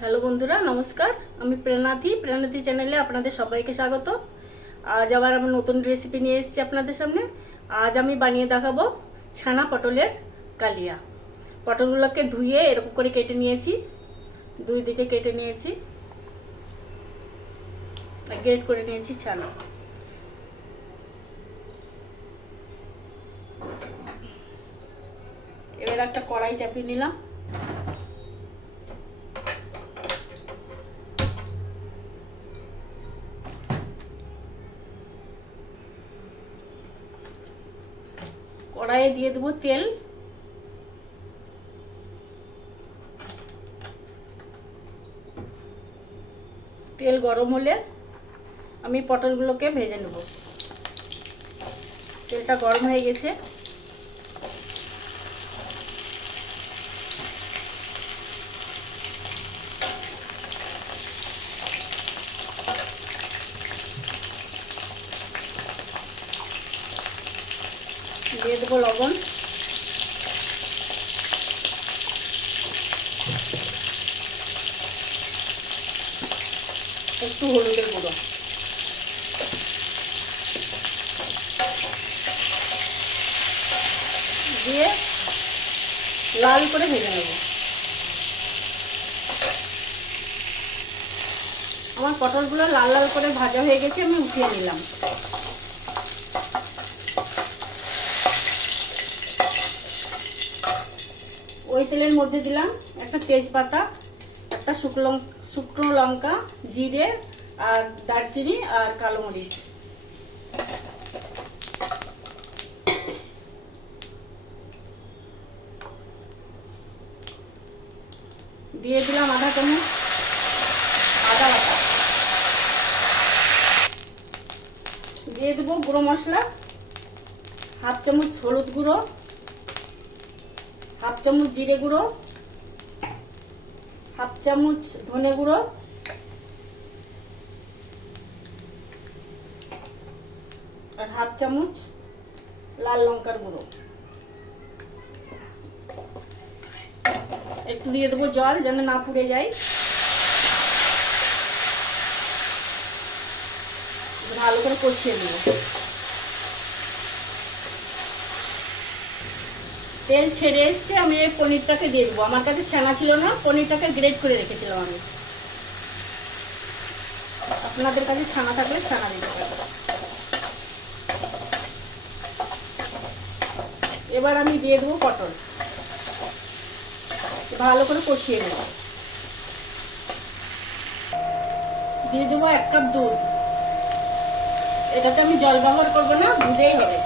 Hello বন্ধুরা, নমস্কার। আমি প্রেরণাথি চ্যানেলে আপনাদের সবাইকে স্বাগত। আজ আবার আমি নতুন রেসিপি নিয়ে এসেছি আপনাদের সামনে। আজ আমি বানিয়ে দেখাবো ছানা পটলের কালিয়া। পটলগুলোকে ধুয়ে এরকম করে কেটে নিয়েছি, দুই দিকে কেটে নিয়েছি, গ্রেট করে নিয়েছি ছানা। এবার একটা কড়াই চাপিয়ে নিলাম। কড়াইয়ে দিয়ে দেবো তেল। তেল গরম হলে আমি পটলগুলোকে ভেজে নেব। তেলটা গরম হয়ে গেছে। দিয়ে দেবো লবণ, একটু হলুদের গুঁড়ো, দিয়ে লাল করে ভেজে নেব। আমার পটলগুলো লাল লাল করে ভাজা হয়ে গেছে, আমি উঠিয়ে নিলাম। ওই তেলের মধ্যে দিলাম একটা তেজপাতা, একটা শুকনো লঙ্কা, জিরে আর দারচিনি আর কালো মরিচ। দিয়ে দিলাম আধা চামচ আদা বাটা। দিয়ে দেবো গুঁড়ো মশলা, হাফ চামচ হলুদ গুঁড়ো, হাফ চামচ জিরে গুঁড়ো, হাফ চামচ ধনে গুঁড়ো, আর হাফ চামচ লাল লঙ্কার গুঁড়ো। একটু দিয়ে দেবো জল যেন না পুড়ে যায়। ভালো করে কষিয়ে দেব। তেল ছেড়ে এসছে, আমি এই পনিরটাকে দিয়ে দেবো। আমার কাছে ছানা ছিল না, পনিরটাকে গ্রেট করে রেখেছিলাম আমি। আপনাদের কাছে ছানা থাকলে ছানা দিতে পারবেন। এবার আমি দিয়ে দেবো পটল, ভালো করে কষিয়ে নেব। দিয়ে দেবো 1 কাপ দুধ। এটাতে আমি জল ব্যবহার করবো না, দুধেই হবে।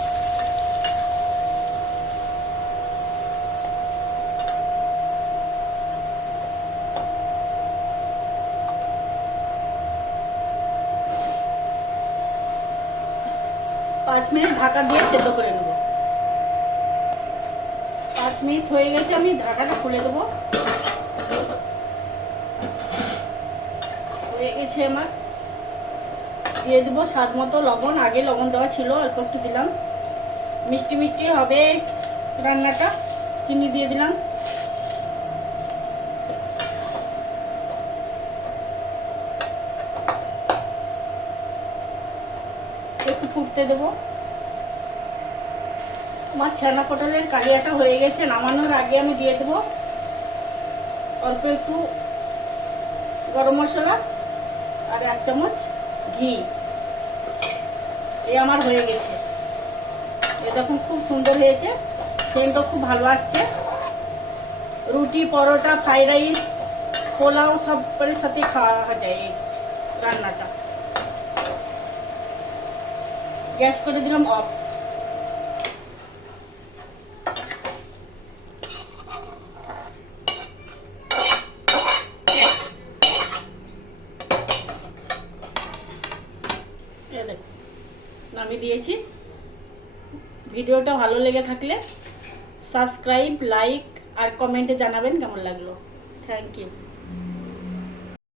পাঁচ মিনিট ঢাকা দিয়ে সেদ্ধ করে নেব। 5 মিনিট হয়ে গেছে, আমি ঢাকাটা খুলে দেবো। হয়ে গেছে আমার। দিয়ে দেবো স্বাদ মতো লবণ। আগে লবণ দেওয়া ছিল, অল্প একটু দিলাম। মিষ্টি মিষ্টি হবে রান্নাটা। চিনি দিয়ে দিলাম। একটু ফুটতে দেবো। আমার ছানা পটলের কালিয়াটা হয়ে গেছে। নামানোর আগে আমি দিয়ে দেবো অল্প একটু গরম মশলা আর 1 চামচ ঘি। এই আমার হয়ে গেছে। এটা দেখুন খুব সুন্দর হয়েছে, সেন্টও খুব ভালো আসছে। রুটি, পরোটা, ফ্রাইড রাইস, পোলাও সবের সাথে খাওয়া যায় এই রান্নাটা। গ্যাস করে দিলাম অফ। নামিয়ে দিয়েছি। ভিডিওটা ভালো লেগে থাকলে সাবস্ক্রাইব, লাইক আর কমেন্টে জানাবেন কেমন লাগলো। Thank you.